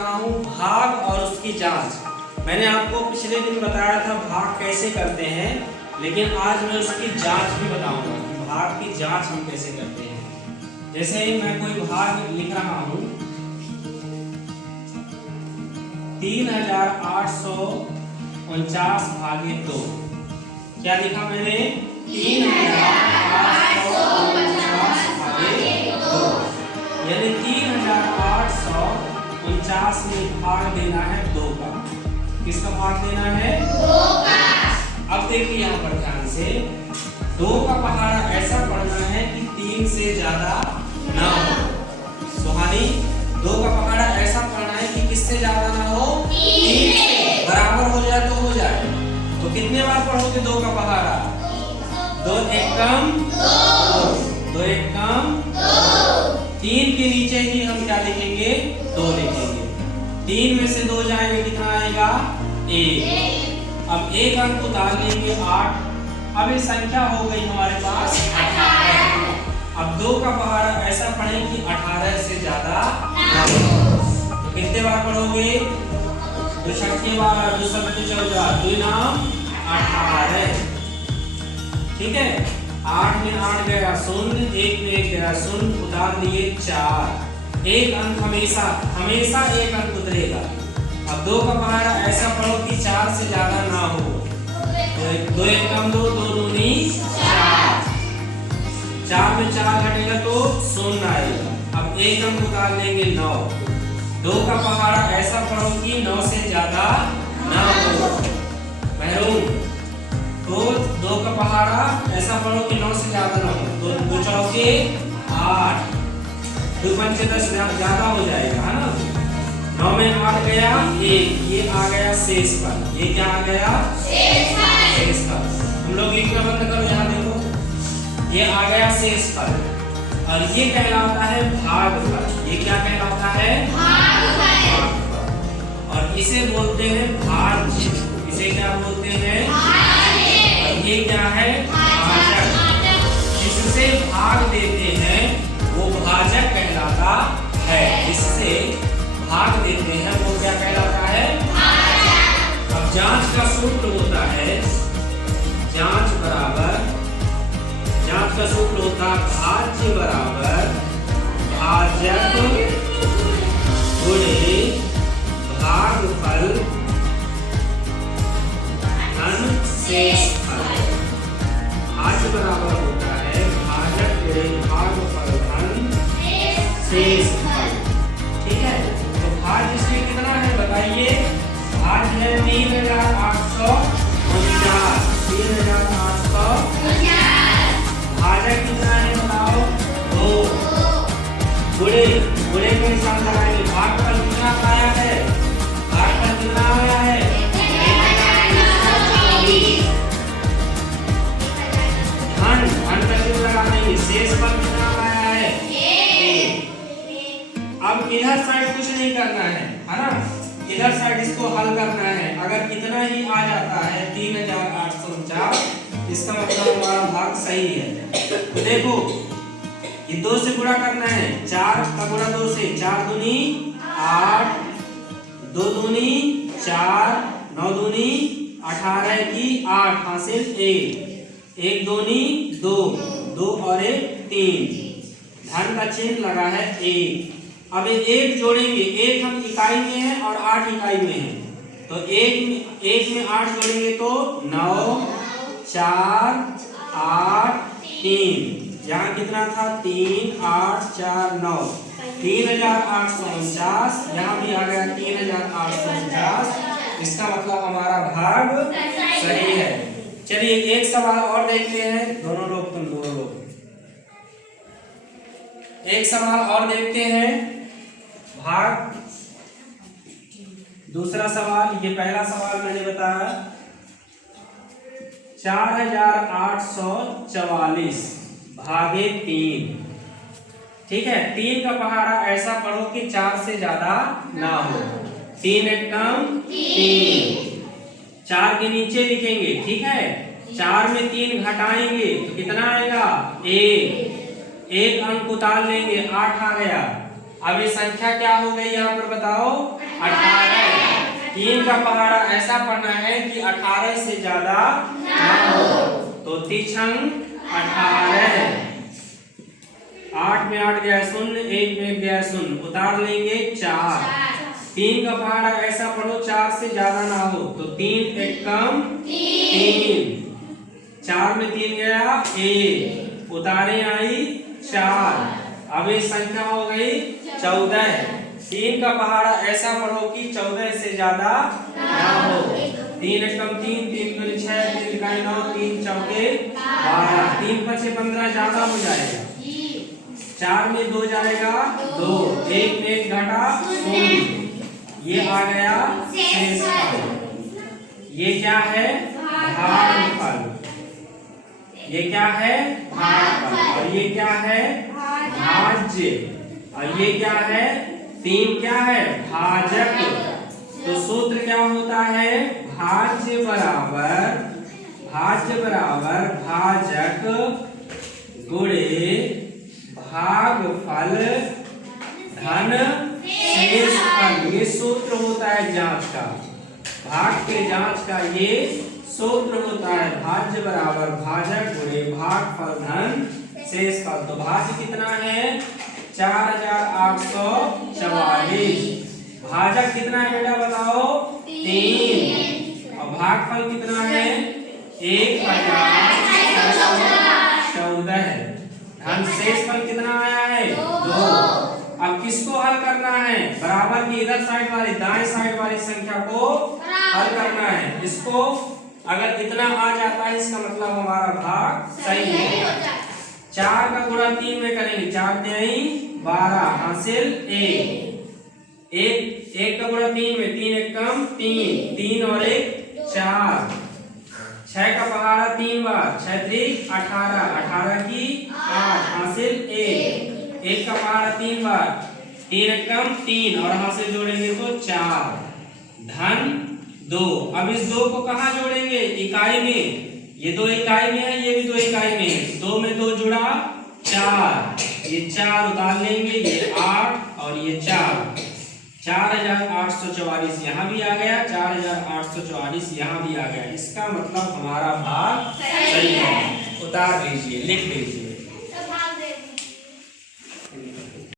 रहा हूँ भाग और उसकी जांच। मैंने आपको पिछले दिन बताया था भाग कैसे करते हैं, लेकिन आज मैं उसकी जांच भी बताऊंगा कि भाग की जांच हम कैसे करते हैं। जैसे मैं कोई भाग लिख रहा हूँ 3849 भागे 2। क्या लिखा मैंने? 3849 भागे 2, यानी 3849 में भाग देना है 2 का। किसका भाग देना है? 2 का। अब देखिए यहाँ पर ध्यान से, 2 का पहाड़ा ऐसा पढ़ना है कि 3 से ज्यादा ना हो। सुहानी, 2 का पहाड़ा ऐसा पढ़ना है कि किससे ज्यादा ना हो? 3 से। बराबर हो जाए तो हो जाए। तो कितने बार पढ़ोगे 2 का पहाड़ा? 2 एकम 2, 2 एकम 2। 3 के नीचे ही हम क्या लिखेंगे? 2 लिखेंगे। 3 में से 2 जाएंगे, कितना आएगा? 1। अब 1 अंक उतार लेंगे 8। अब ये संख्या हो गई हमारे पास 18। अब 2 का पहाड़ा ऐसा पढ़े कि 18 से ज्यादा ना हो। तो कितने बार पढ़ोगे? 2 छठे बार, 2 सत्ते 14, 2 नाम 18। ठीक है। 8 में 8 गया 0, 1 में 1 गया 0, उतार लिए 4। 1 अंक हमेशा 1 अंक उतरेगा। अब 2 का पहाड़ा ऐसा पढ़ो कि 4 से ज्यादा ना हो। 2 एकम 2, 2 दूनी 4। 4 में 4 घटेगा तो 0 आएगा। अब 1 अंक उतार लेंगे 9। 2 का पहाड़ा ऐसा पढ़ो कि 9 से ज्यादा ना हो। महरून, तो 2 का पहाड़ा ऐसा पढ़ो कि 9 से ज्यादा ना हो। तो 2 चौके 8, 2 पंचे 10 ज्यादा हो जाएगा, है ना। 9 में 8 गया 1, ये आ गया शेष पर। ये क्या आ गया? शेष पर। हम लोग लिखना बंद करो, यहाँ देखो, ये आ गया शेष पर और ये कहलाता है भागफल। ये क्या कहलाता है? भागफल। और इसे बोलते हैं भाज्य। इसे क्या बोलते हैं? और ये क्या है? भाजक। जिससे भाग देते हैं वो भाजक कहलाता है। जिससे भाग देते हैं वो क्या कहलाता है? भाजक। अब जांच का सूत्र होता है, जांच का सूत्र होता है भाज्य बराबर भाजक गुणे भागफल धन शेषफल। भाज्य बराबर होता है भाजक गुणे भागफल धन शेषफल। ठीक है। तो भाज्य इसमें कितना है बताइए? भाज्य है 3849। 3849। भाजक कितना है बताओ? 2। गुणे का निशान लगाएंगे। भागफल कितना आया है? भागफल कितना आया है? 1024। धन का चिन्ह लगा देंगे। शेषफल कितना आया है? 1। अब इधर साइड कुछ नहीं करना है ना। इधर साइड इसको हल करना है। अगर इतना ही आ जाता है 3849, इसका मतलब हमारा भाग सही है। तो देखो, ये 2 से गुणा करना है। 4 का गुणा 2 से, 4 दूनी 8, 2 दूनी 4, 9 दूनी 18 की 8 हासिल 1, 1 दूनी 2, 2 और 1 3। धन का चिन्ह लगा है 1। अब ये 1 जोड़ेंगे। 1 हम इकाई में है और 8 इकाई में है। तो 1 में 8 जोड़ेंगे तो 9 4 8 3। यहाँ कितना था? 3 8 4 9। 3849। यहाँ भी आ गया 3849। इसका मतलब हमारा भाग सही है। चलिए एक सवाल और देखते हैं। दोनों लोग, तुम दोनों लोग एक सवाल और देखते हैं। भाग दूसरा सवाल, ये पहला सवाल मैंने बताया 4844 भागे 3। ठीक है। 3 का पहाड़ा ऐसा पढ़ो कि 4 से ज्यादा ना हो। 3 एकम 3। 4 के नीचे लिखेंगे। ठीक है। 4 में 3 घटाएंगे तो कितना आएगा? 1। 1 अंक उतार लेंगे, 8 आ गया। अब ये संख्या क्या हो गई यहाँ पर बताओ? 18। 3 का पहाड़ा ऐसा पढ़ना है कि 18 से ज्यादा ना हो। तो 3 18। 8 में 8 गया शून्य, 1 में 1 गया शून्य, उतार लेंगे 4। 3 का पहाड़ा ऐसा पढ़ो 4 से ज्यादा ना हो। तो 3 एक कम 3। 4 में 3 गया 1, उतारे आई 4। अब ये संख्या हो गई 14। 3 का पहाड़ा ऐसा पढ़ो कि 14 से ज्यादा ना हो। 3 एक कम 3, 3 दूनी 6, 3 तिहाई 9, 3 चौके 12, 3 पचे 15 ज्यादा हो जाएगा। 4 में 2 जाएगा 2, 1 में 1 घटा 0। ये आ गया शेषफल। ये क्या है? भागफल। ये क्या है? भागफल। और ये क्या है? भाज्य। और ये क्या है? 3 क्या है? भाजक। तो सूत्र क्या होता है? भाज्य बराबर भाजक गुणे भागफल धन शेषफल। ये सूत्र होता है जांच का, भाग के जांच का ये सूत्र होता है। भाज्य बराबर भाजक गुणे भागफल धन शेषफल। तो भाज्य कितना है? 4844। भाजक कितना है बेटा बताओ? 3। और भागफल कितना है? 1014। धन शेषफल कितना आया है? 2। अब किसको हल करना है? बराबर की इधर साइड वाली, दाएं साइड वाली संख्या को हल करना है। इसको अगर इतना आ जाता है इसका मतलब हमारा भाग सही है। 4 का गुणा 3 में करेंगे, 4 3 12, हासिल 1। 1 का गुणा 3 में, 3 एक कम 3, 3 और 1 4। 6 का पहाड़ा 3 बार, 6 3 18, 18 की 8, हासिल 1। 1 का पहाड़ा 3 बार, 3 एक कम 3 और हासिल जोड़ेंगे तो 4। धन 2। अब इस 2 को कहाँ जोड़ेंगे? इकाई में। ये 2 इकाई में है, ये भी 2 इकाई में है। 2 में 2 जुड़ा 4, ये 4 उतार लेंगे, ये 8 और ये 4। 4844 यहाँ भी आ गया, 4844 यहाँ भी आ गया। इसका मतलब हमारा भाग सही है। उतार लीजिए, लिख लीजिए।